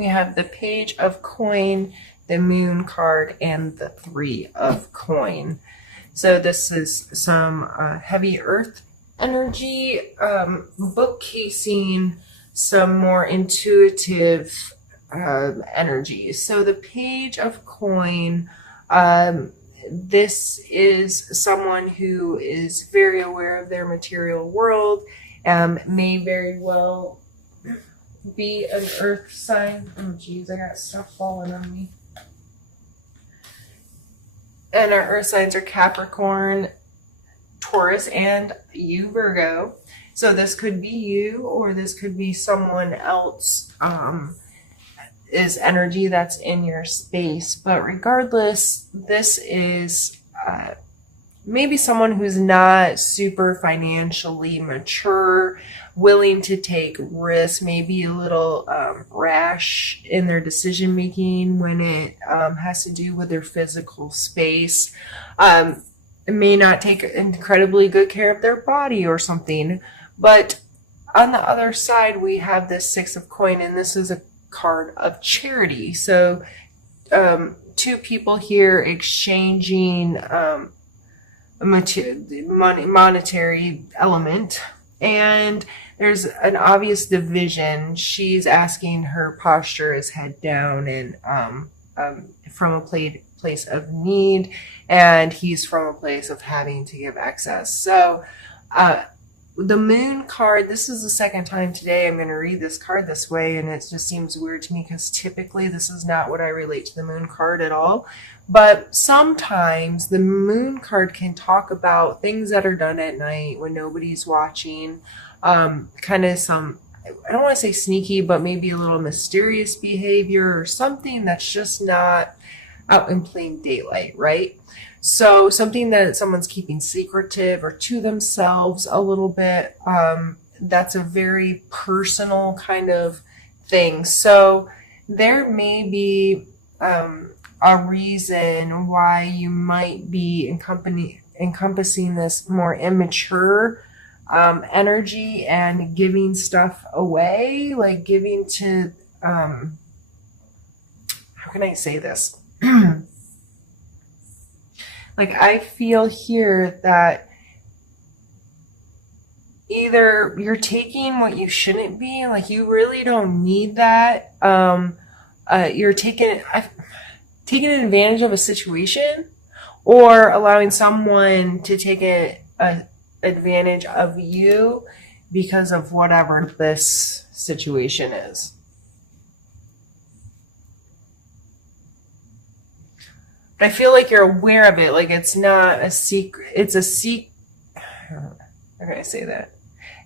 we have the Page of Coin, the Moon card, and the Three of Coin. So this is some heavy earth energy, bookcasing some more intuitive energies. So the Page of Coin, this is someone who is very aware of their material world, may very well be an earth sign. Oh geez, I got stuff falling on me. And our earth signs are Capricorn, Taurus, and you, Virgo. So this could be you, or this could be someone else, is energy that's in your space. But regardless, this is maybe someone who's not super financially mature, willing to take risks, maybe a little rash in their decision making when it has to do with their physical space. May not take incredibly good care of their body or something. But on the other side, we have this Six of Coin, and this is a card of charity. So two people here exchanging monetary element, and there's an obvious division. She's asking, her posture is head down and from a place of need, and he's from a place of having to give excess. So the Moon card, this is the second time today I'm going to read this card this way, and it just seems weird to me because typically this is not what I relate to the Moon card at all. But sometimes the Moon card can talk about things that are done at night when nobody's watching, kind of some, I don't want to say sneaky, but maybe a little mysterious behavior or something that's just not out in plain daylight, right? So something that someone's keeping secretive or to themselves a little bit, that's a very personal kind of thing. So there may be a reason why you might be encompassing this more immature energy and giving stuff away, like giving to, how can I say this? Like, I feel here that either you're taking what you shouldn't be, like you really don't need that. You're taking advantage of a situation, or allowing someone to take advantage of you because of whatever this situation is. But I feel like you're aware of it. Like, it's not a secret. It's a secret. How can I say that?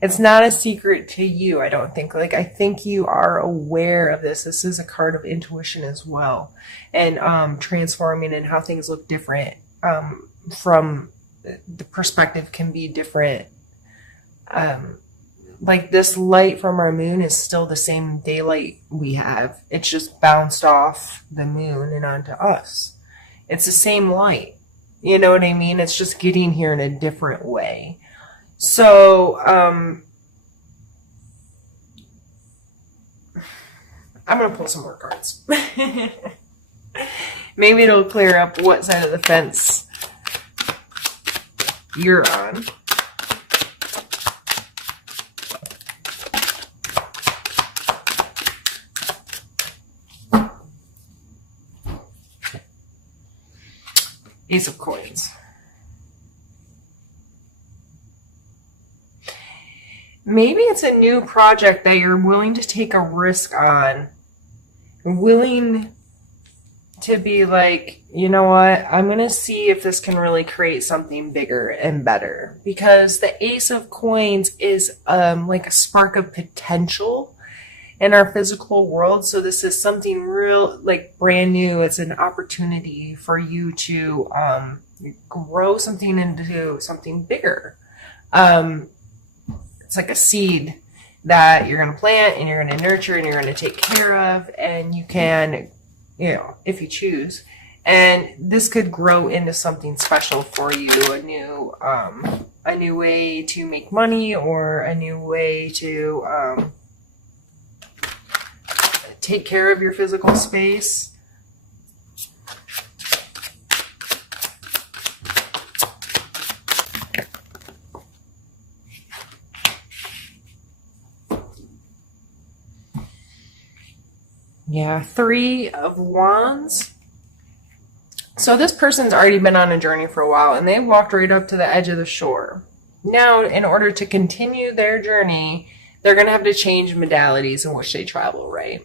It's not a secret to you, I don't think. Like, I think you are aware of this. This is a card of intuition as well. And transforming and how things look different from the perspective can be different. Like, this light from our moon is still the same daylight we have. It's just bounced off the moon and onto us. It's the same light. You know what I mean? It's just getting here in a different way. So, I'm going to pull some more cards. Maybe it'll clear up what side of the fence you're on. Ace of Coins. Maybe it's a new project that you're willing to take a risk on. Willing to be like, you know what, I'm going to see if this can really create something bigger and better. Because the Ace of Coins is like a spark of potential in our physical world. So this is something real, like brand new. It's an opportunity for you to grow something into something bigger. It's like a seed that you're going to plant and you're going to nurture and you're going to take care of, and you can, you know, if you choose. And this could grow into something special for you, a new way to make money, or a new way to take care of your physical space. Yeah, 3 of Wands. So this person's already been on a journey for a while, and they walked right up to the edge of the shore. Now, in order to continue their journey, they're going to have to change modalities in which they travel, right?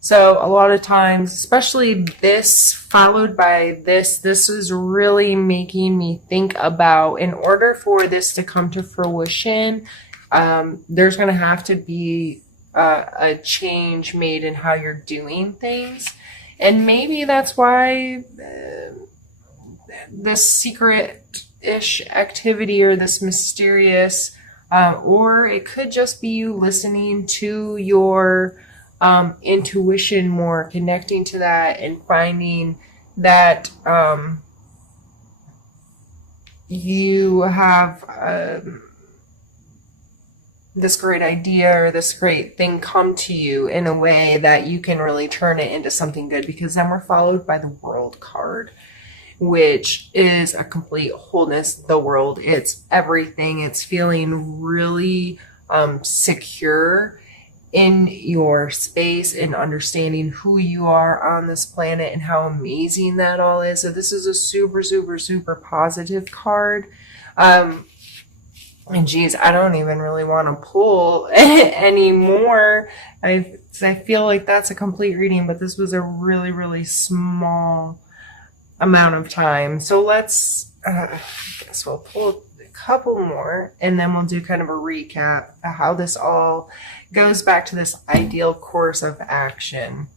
So a lot of times, especially this followed by this is really making me think about, in order for this to come to fruition, there's going to have to be a change made in how you're doing things. And maybe that's why this secret-ish activity, or this mysterious, or it could just be you listening to your intuition more, connecting to that and finding that you have this great idea or this great thing come to you in a way that you can really turn it into something good. Because then we're followed by the World card, which is a complete wholeness. The world, it's everything. It's feeling really secure in your space and understanding who you are on this planet and how amazing that all is. So this is a super, super, super positive card. And geez, I don't even really want to pull anymore. I feel like that's a complete reading, but this was a really, really small amount of time. So let's, I guess we'll pull a couple more, and then we'll do kind of a recap of how this all goes back to this ideal course of action.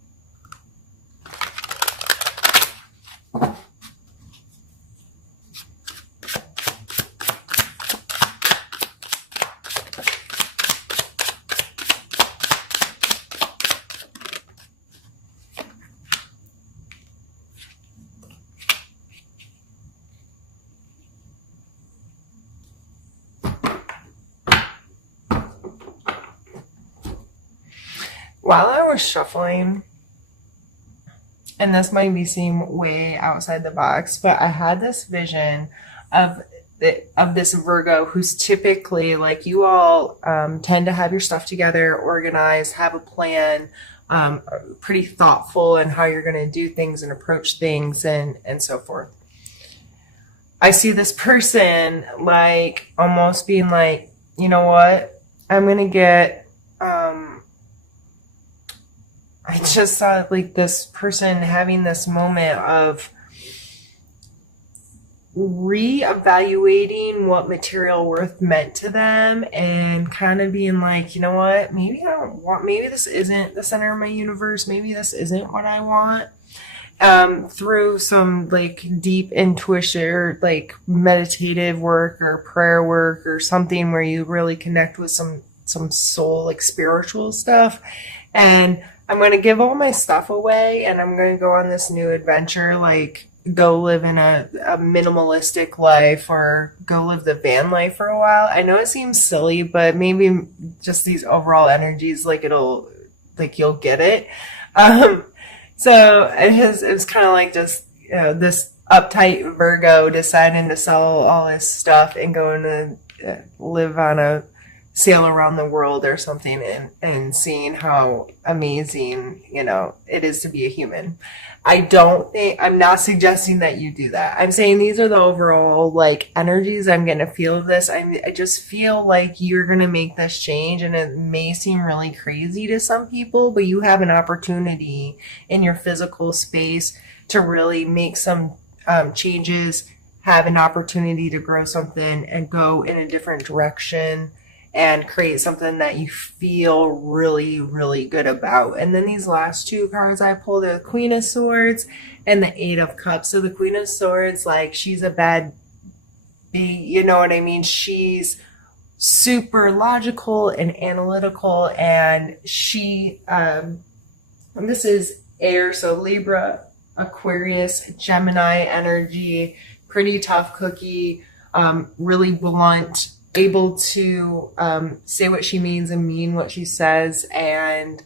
While I was shuffling, and this might be seem way outside the box, but I had this vision of this Virgo who's typically, like you all, tend to have your stuff together, organized, have a plan, pretty thoughtful in how you're going to do things and approach things and so forth. I see this person like almost being like, you know what, I'm going to get, I just saw like this person having this moment of reevaluating what material worth meant to them, and kind of being like, you know what, maybe I don't want, maybe this isn't the center of my universe, maybe this isn't what I want. Through some like deep intuition or like meditative work or prayer work or something where you really connect with some soul, like spiritual stuff. And I'm going to give all my stuff away, and I'm going to go on this new adventure, like go live in a minimalistic life, or go live the van life for a while. I know it seems silly, but maybe just these overall energies, like you'll get it. So it was kind of like just, you know, this uptight Virgo deciding to sell all his stuff and going to live on a sail around the world or something, and seeing how amazing, you know, it is to be a human. I'm not suggesting that you do that. I'm saying these are the overall like energies I'm going to feel of this. I just feel like you're going to make this change, and it may seem really crazy to some people, but you have an opportunity in your physical space to really make some changes, have an opportunity to grow something and go in a different direction and create something that you feel really, really good about. And then these last two cards I pulled are the Queen of Swords and the Eight of Cups. So the Queen of Swords, like, she's a bad bee, you know what I mean? She's super logical and analytical, and she, this is air, so Libra, Aquarius, Gemini energy, pretty tough cookie, really blunt, able to say what she means and mean what she says, and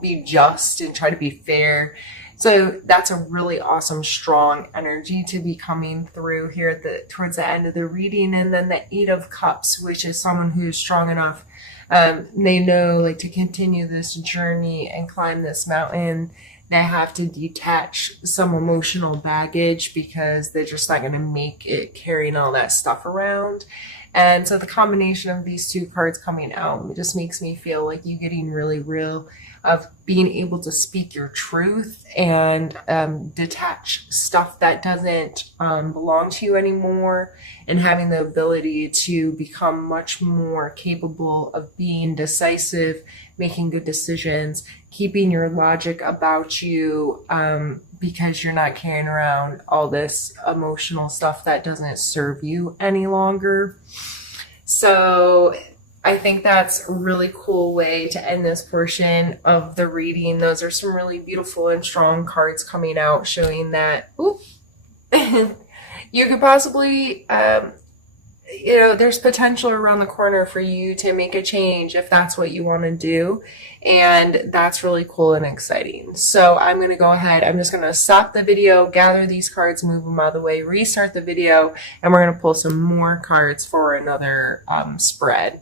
be just and try to be fair. So that's a really awesome, strong energy to be coming through here at towards the end of the reading. And then the Eight of Cups, which is someone who's strong enough. They know, like, to continue this journey and climb this mountain, they have to detach some emotional baggage because they're just not going to make it carrying all that stuff around. And so the combination of these two cards coming out just makes me feel like you getting really real of being able to speak your truth and detach stuff that doesn't belong to you anymore, and having the ability to become much more capable of being decisive, making good decisions, keeping your logic about you, because you're not carrying around all this emotional stuff that doesn't serve you any longer. So I think that's a really cool way to end this portion of the reading. Those are some really beautiful and strong cards coming out, showing that you could possibly, there's potential around the corner for you to make a change if that's what you want to do. And that's really cool and exciting. So I'm going to go ahead. I'm just going to stop the video, gather these cards, move them out of the way, restart the video, and we're going to pull some more cards for another spread.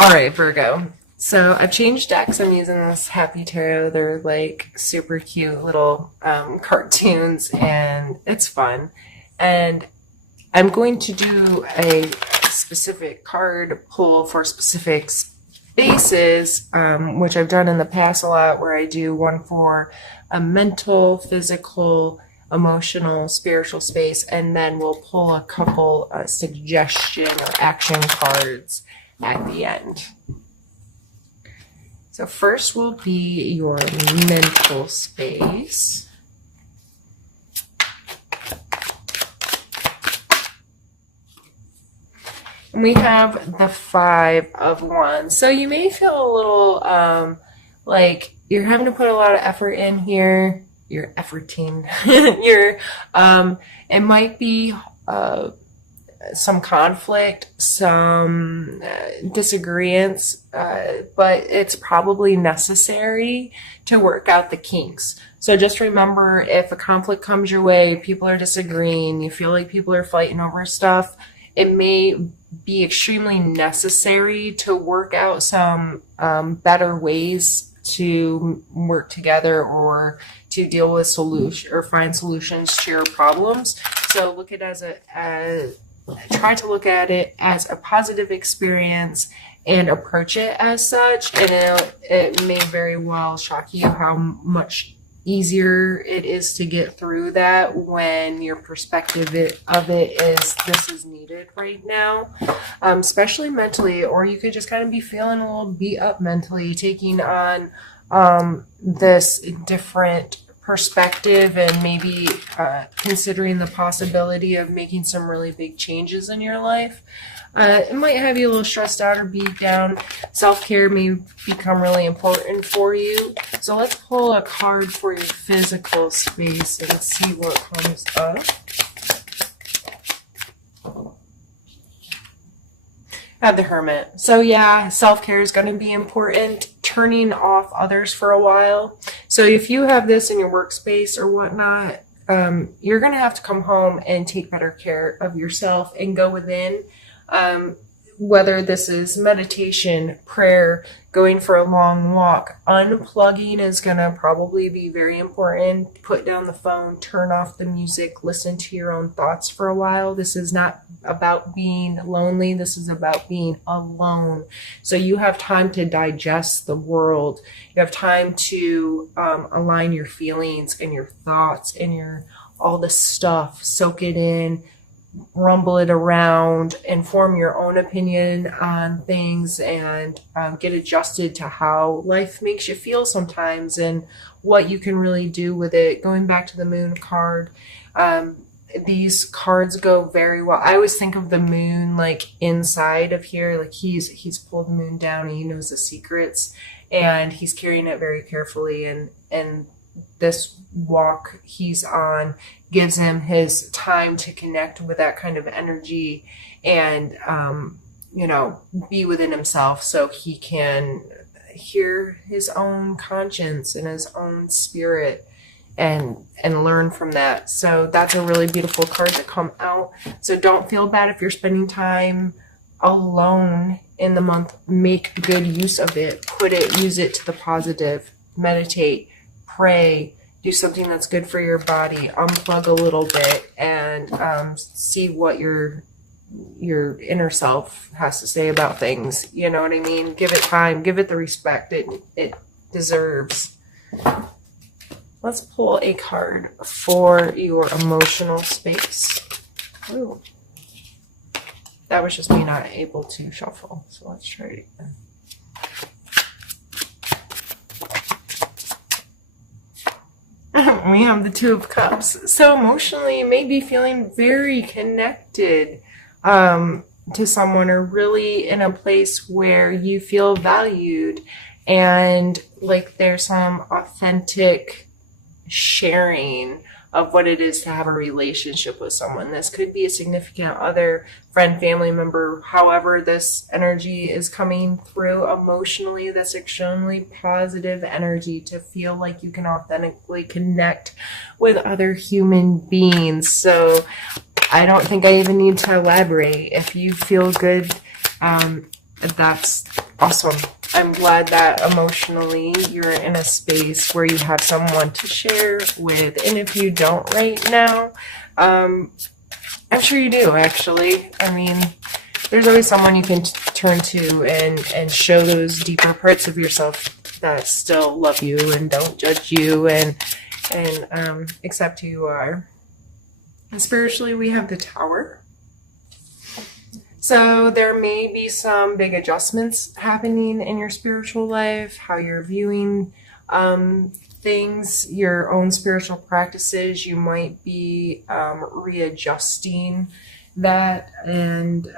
All right, Virgo. So I've changed decks. I'm using this Happy Tarot. They're like super cute little cartoons, and it's fun. And I'm going to do a specific card pull for specific spaces, which I've done in the past a lot, where I do one for a mental, physical, emotional, spiritual space, and then we'll pull a couple suggestion or action cards at the end. So first will be your mental space. And we have the Five of Wands. So you may feel a little like you're having to put a lot of effort in here. You're efforting. It might be some conflict, some disagreements, but it's probably necessary to work out the kinks. So just remember, if a conflict comes your way, people are disagreeing, you feel like people are fighting over stuff, it may be extremely necessary to work out some better ways to work together or to deal with solution or find solutions to your problems. So look at it as try to look at it as a positive experience and approach it as such. And it may very well shock you how much easier it is to get through that when your perspective of it is this is needed right now, especially mentally. Or you could just kind of be feeling a little beat up mentally, taking on this different perspective and maybe considering the possibility of making some really big changes in your life. It might have you a little stressed out or beat down. Self-care may become really important for you. So let's pull a card for your physical space and see what comes up. I have the Hermit. So yeah, self-care is going to be important. Turning off others for a while. So if you have this in your workspace or whatnot, you're going to have to come home and take better care of yourself and go within. Whether this is meditation, prayer, going for a long walk, unplugging is going to probably be very important. Put down the phone, turn off the music, listen to your own thoughts for a while. This is not about being lonely. This is about being alone. So you have time to digest the world. You have time to align your feelings and your thoughts and all this stuff, soak it in, rumble it around, and form your own opinion on things, and get adjusted to how life makes you feel sometimes and what you can really do with it. Going back to the Moon card, these cards go very well. I always think of the moon like inside of here, like he's pulled the moon down and he knows the secrets and he's carrying it very carefully, and this walk he's on gives him his time to connect with that kind of energy and be within himself so he can hear his own conscience and his own spirit and learn from that. So that's a really beautiful card to come out. So don't feel bad if you're spending time alone in the month. Make good use of it. Use it to the positive. Meditate, pray, do something that's good for your body, unplug a little bit, and see what your inner self has to say about things. You know what I mean? Give it time, give it the respect it deserves. Let's pull a card for your emotional space. Ooh. That was just me not able to shuffle, so let's try it again. We have the Two of Cups. So emotionally, you may be feeling very connected to someone, or really in a place where you feel valued and like there's some authentic sharing of what it is to have a relationship with someone. This could be a significant other, friend, family member, however this energy is coming through emotionally. That's extremely positive energy to feel like you can authentically connect with other human beings. So I don't think I even need to elaborate. If you feel good, that's awesome. I'm glad that emotionally you're in a space where you have someone to share with. And if you don't right now, I'm sure you do, actually. I mean, there's always someone you can turn to and show those deeper parts of yourself that still love you and don't judge you and accept who you are. And spiritually, we have the Tower. So there may be some big adjustments happening in your spiritual life, how you're viewing things, your own spiritual practices. You might be readjusting that and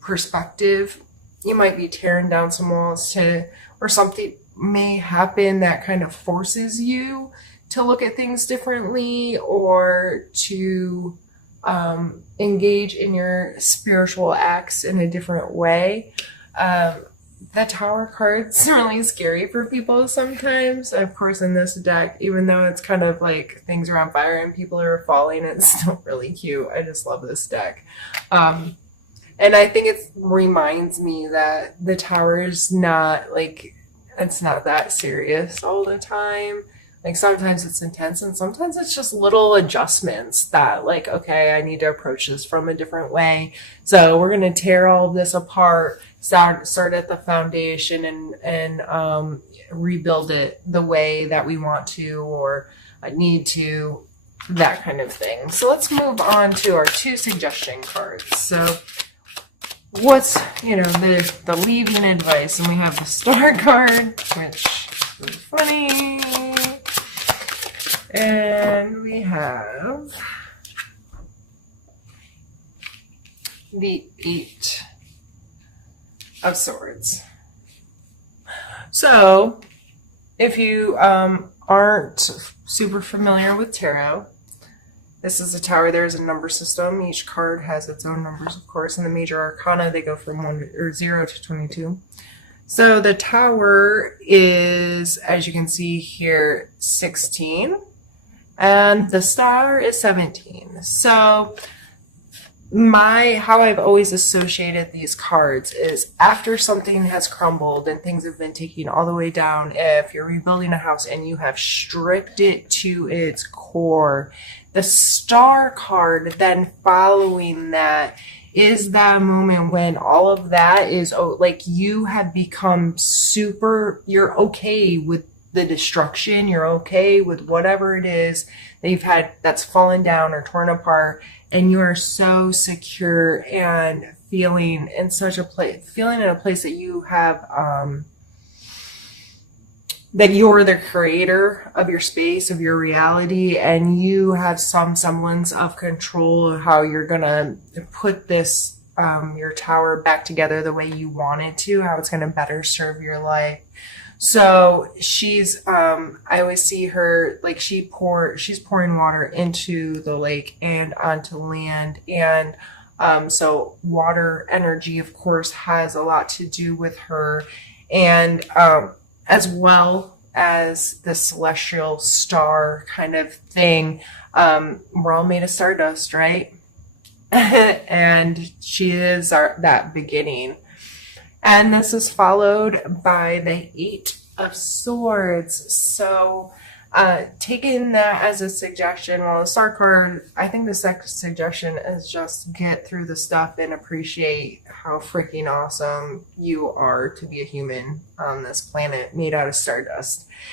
perspective. You might be tearing down some walls or something may happen that kind of forces you to look at things differently or to engage in your spiritual acts in a different way. The Tower card's really scary for people sometimes. Of course, in this deck, even though it's kind of like things are on fire and people are falling, it's still really cute. I just love this deck. And I think it reminds me that the Tower is not like, it's not that serious all the time. Like sometimes it's intense and sometimes it's just little adjustments that like, okay, I need to approach this from a different way. So we're going to tear all of this apart, start at the foundation and rebuild it the way that we want to or need to, that kind of thing. So let's move on to our 2 suggestion cards. So what's, the leaving advice? And we have the Star card, which is funny. And we have the 8 of Swords. So, if you aren't super familiar with tarot, this is a tower. There's a number system. Each card has its own numbers, of course. In the major arcana, they go from 0 to 22. So the Tower is, as you can see here, 16. And the Star is 17. So how I've always associated these cards is after something has crumbled and things have been taken all the way down, if you're rebuilding a house and you have stripped it to its core, the Star card then following that is that moment when all of that is like you have become you're okay with the destruction, you're okay with whatever it is that you've had that's fallen down or torn apart, and you are so secure and feeling in a place that you have that you're the creator of your space, of your reality, and you have some semblance of control of how you're gonna put this your tower back together the way you want it to, how it's gonna better serve your life. So she's, I always see her, like she's pouring water into the lake and onto land. And So water energy, of course, has a lot to do with her, and as well as the celestial star kind of thing. We're all made of stardust, right? And she is that beginning. And this is followed by the Eight of Swords. So, taking that as a suggestion, well, the star card, I think the second suggestion is just get through the stuff and appreciate how freaking awesome you are to be a human on this planet made out of stardust.